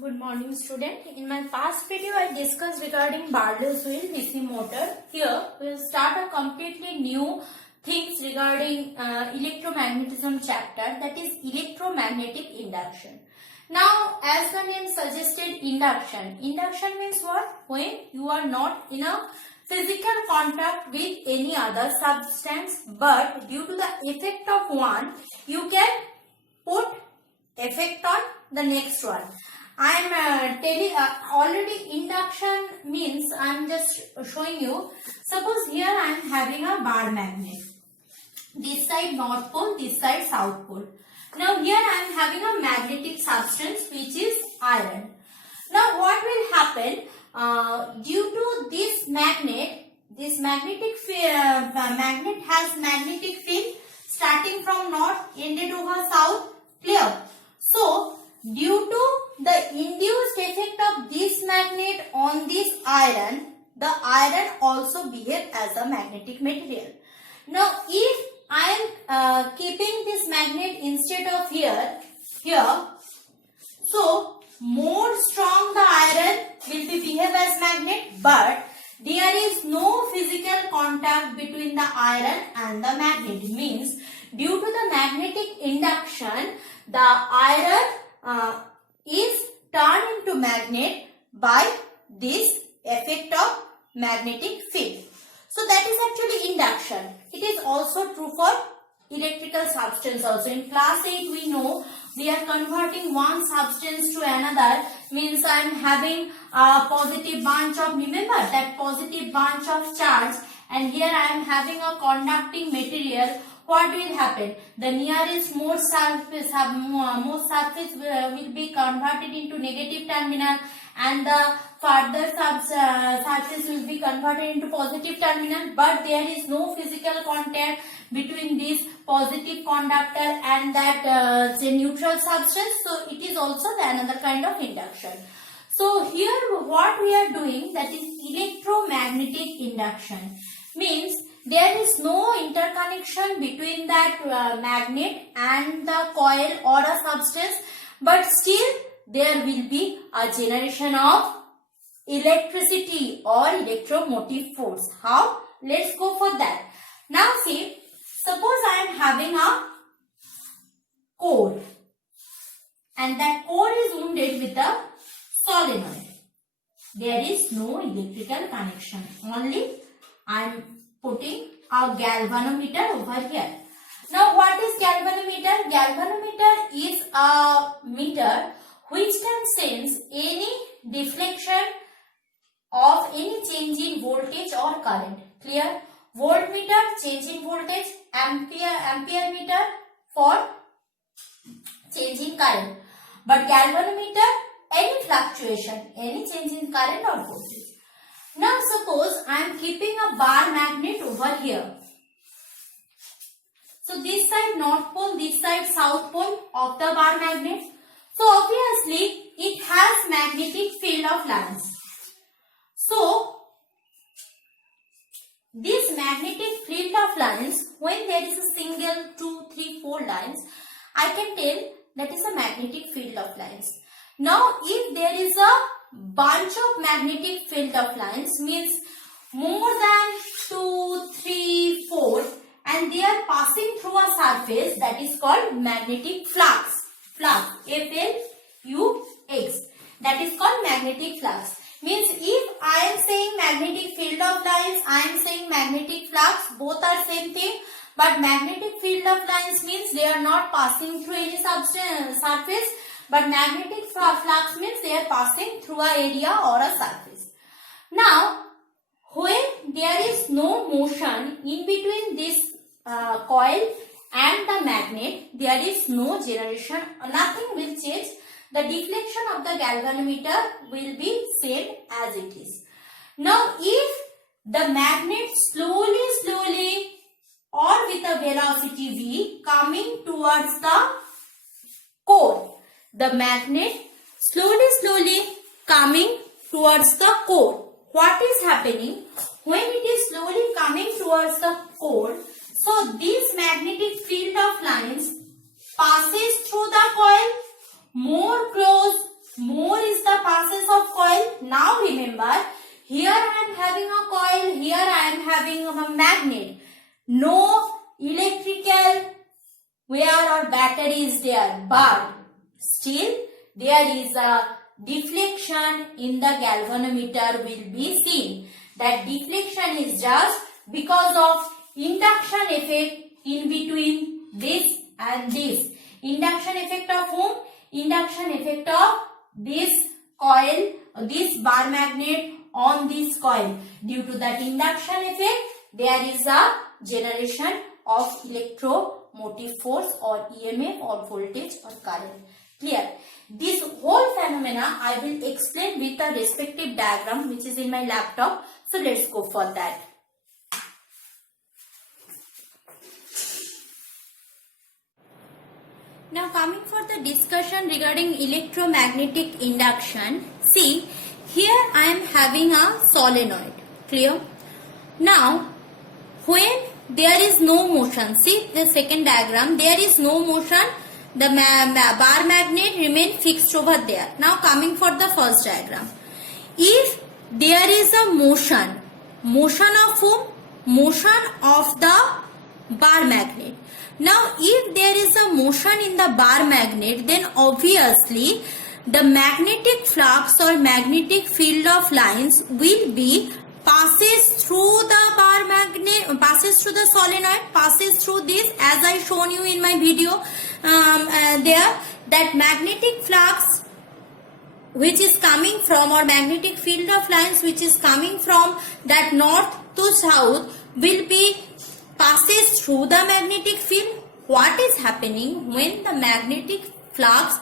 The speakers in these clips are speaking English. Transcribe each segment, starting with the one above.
Good morning, student. In my past video, I discussed regarding Barlow's wheel DC motor. Here, we will start a completely new things regarding electromagnetism chapter, that is electromagnetic induction. Now, as the name suggested, induction. Induction means what? When you are not in a physical contact with any other substance, but due to the effect of one, you can put effect on the next one. I am telling already induction means I am just showing you. Suppose here I am having a bar magnet. This side north pole, this side south pole. Now here I am having a magnetic substance which is iron. Now what will happen due to this magnet? This magnetic magnet has magnetic field starting from north ended over south. Clear? So due to the induced effect of this magnet on this iron, the iron also behaves as a magnetic material. Now, if I am keeping this magnet instead of here, so more strong the iron will be behave as magnet, but there is no physical contact between the iron and the magnet. Means due to the magnetic induction, the iron is turned into magnet by this effect of magnetic field. So that is actually induction. It is also true for electrical substance also. In class 8 we know we are converting one substance to another, means I am having a positive bunch of, remember that positive bunch of charge, and here I am having a conducting material. What will happen? The nearest more surface will be converted into negative terminal, and the further surface will be converted into positive terminal, but there is no physical contact between this positive conductor and that neutral substance. So it is also another kind of induction. So here what we are doing, that is electromagnetic induction, means there is no interconnection between that magnet and the coil or a substance, but still there will be a generation of electricity or electromotive force. How? Let's go for that. Now see, suppose I am having a core, and that core is wounded with a solenoid. There is no electrical connection. Only I am putting a galvanometer over here. Now what is galvanometer? Galvanometer is a meter which can sense any deflection of any change in voltage or current. Clear? Voltmeter, change in voltage. Ampere meter for change in current. But galvanometer, any fluctuation, any change in current or voltage. Now suppose I am keeping a bar magnet over here. So this side north pole, this side south pole of the bar magnet. So obviously it has magnetic field of lines. So this magnetic field of lines, when there is a single, 2, 3, 4 lines, I can tell that is a magnetic field of lines. Now if there is a bunch of magnetic field of lines, means more than 2, 3, 4, and they are passing through a surface, that is called magnetic flux. Flux, F-L-U-X, that is called magnetic flux. Means if I am saying magnetic field of lines, I am saying magnetic flux, both are same thing. But magnetic field of lines means they are not passing through any surface. But magnetic flux means they are passing through an area or a surface. Now, when there is no motion in between this coil and the magnet, there is no generation, nothing will change. The deflection of the galvanometer will be same as it is. Now, if the magnet slowly or with a velocity v coming towards the core, the magnet slowly coming towards the core. What is happening? When it is slowly coming towards the core, so this magnetic field of lines passes through the coil more close, more more is the passes of coil. Now remember, here I am having a coil, here I am having a magnet. No electrical wire or battery is there, but still there is a deflection in the galvanometer will be seen. That deflection is just because of induction effect in between this and this. Induction effect of whom? Induction effect of this coil, this bar magnet on this coil. Due to that induction effect, there is a generation of electromotive force or EMF or voltage or current. Clear? This whole phenomena I will explain with the respective diagram which is in my laptop. So let's go for that. Now coming for the discussion regarding electromagnetic induction. See, here I am having a solenoid. Clear? Now, when there is no motion, see the second diagram, there is no motion, the bar magnet remain fixed over there. Now coming for the first diagram. If there is a motion, motion of whom? Motion of the bar magnet. Now if there is a motion in the bar magnet, then obviously the magnetic flux or magnetic field of lines will be passes through the bar magnet, passes through the solenoid, passes through this, as I shown you in my video there, that magnetic flux which is coming from, or magnetic field of lines which is coming from that north to south will be passes through the magnetic field. What is happening when the magnetic flux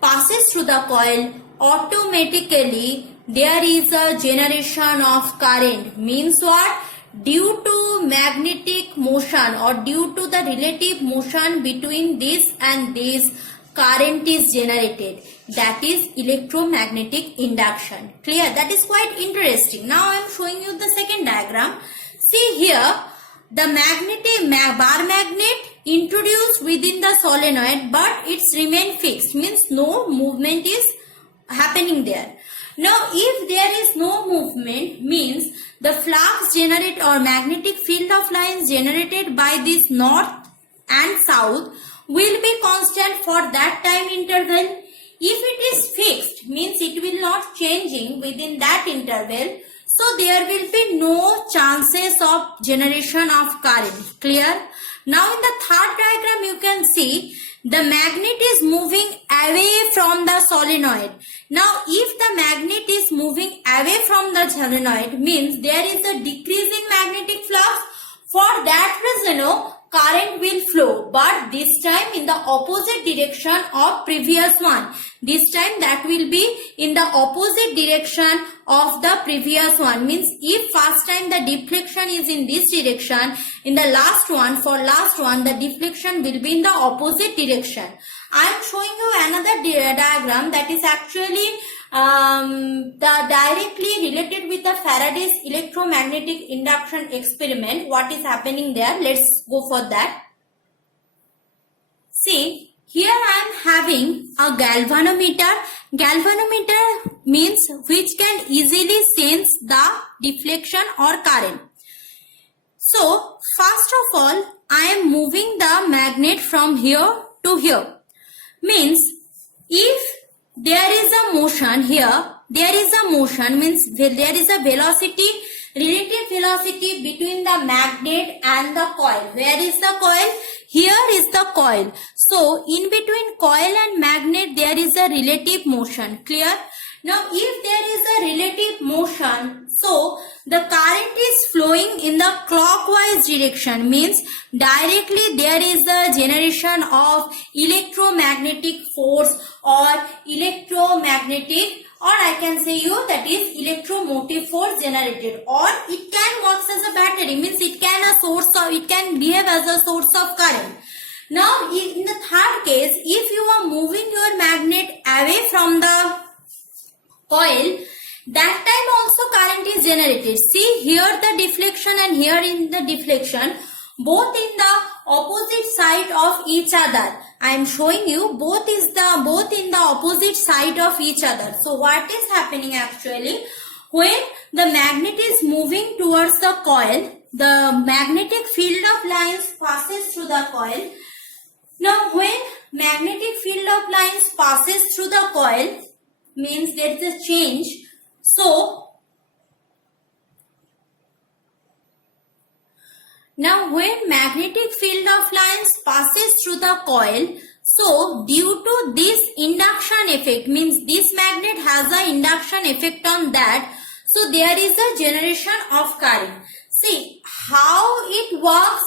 passes through the coil? Automatically there is a generation of current. Means what? Due to magnetic motion or due to the relative motion between this and this, current is generated. That is electromagnetic induction. Clear? That is quite interesting. Now I am showing you the second diagram. See here, the magnetic bar magnet introduced within the solenoid, but it's remain fixed. Means no movement is happening there. Now if there is no movement, means the flux generated or magnetic field of lines generated by this north and south will be constant for that time interval. If it is fixed, means it will not changing within that interval. So there will be no chances of generation of current. Clear? Now in the third diagram you can see the magnet is moving away from the solenoid. Now if the magnet is moving away from the solenoid, means there is a decrease in magnetic flux. For that reason, current will flow, but this time in the opposite direction of previous one. This time that will be in the opposite direction of the previous one. Means if first time the deflection is in this direction, in the last one, for last one the deflection will be in the opposite direction. I am showing you another diagram that is actually directly related with the Faraday's electromagnetic induction experiment. What is happening there? Let's go for that. See, here I am having a galvanometer. Galvanometer means which can easily sense the deflection or current. So, first of all, I am moving the magnet from here to here. Means, if there is a motion here, there is a motion, means there is a velocity, relative velocity between the magnet and the coil. Where is the coil? Here is the coil. So, in between coil and magnet, there is a relative motion. Clear? Now, if there is a relative motion, so the current is flowing in the clockwise direction. Means directly there is the generation of electromagnetic force or electromagnetic, or I can say you that is electromotive force generated, or it can work as a battery. Means it can behave as a source of current. Now in the third case, if you are moving your magnet away from the coil, that time also current is generated. See here the deflection and here in the deflection. both in the opposite side of each other. I am showing you both in the opposite side of each other. So what is happening actually? When the magnet is moving towards the coil, the magnetic field of lines passes through the coil. Now when magnetic field of lines passes through the coil, means there is a change. So now when magnetic field of lines passes through the coil, so due to this induction effect, means this magnet has an induction effect on that, so there is a generation of current. See how it works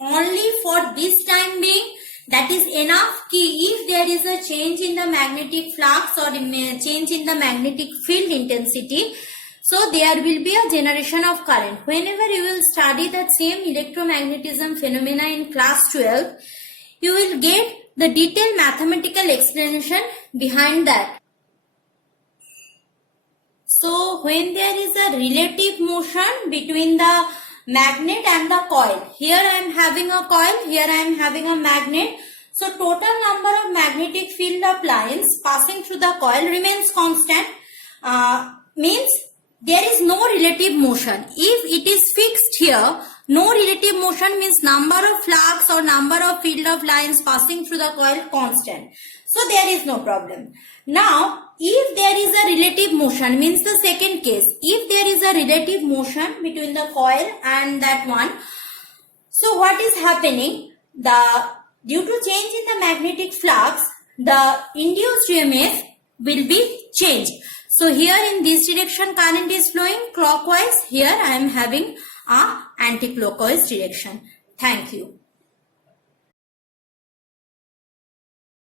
only for this time being, that is enough. If there is a change in the magnetic flux or change in the magnetic field intensity, so there will be a generation of current. Whenever you will study that same electromagnetism phenomena in class 12, you will get the detailed mathematical explanation behind that. So when there is a relative motion between the magnet and the coil, here I am having a coil, here I am having a magnet. So total number of magnetic field of lines passing through the coil remains constant, means there is no relative motion. If it is fixed here, no relative motion means number of flux or number of field of lines passing through the coil constant. So there is no problem. Now, if there is a relative motion, means the second case, if there is a relative motion between the coil and that one, so what is happening? Due to change in the magnetic flux, the induced EMF will be changed. So here in this direction current is flowing clockwise. Here I am having a anti-clockwise direction. Thank you.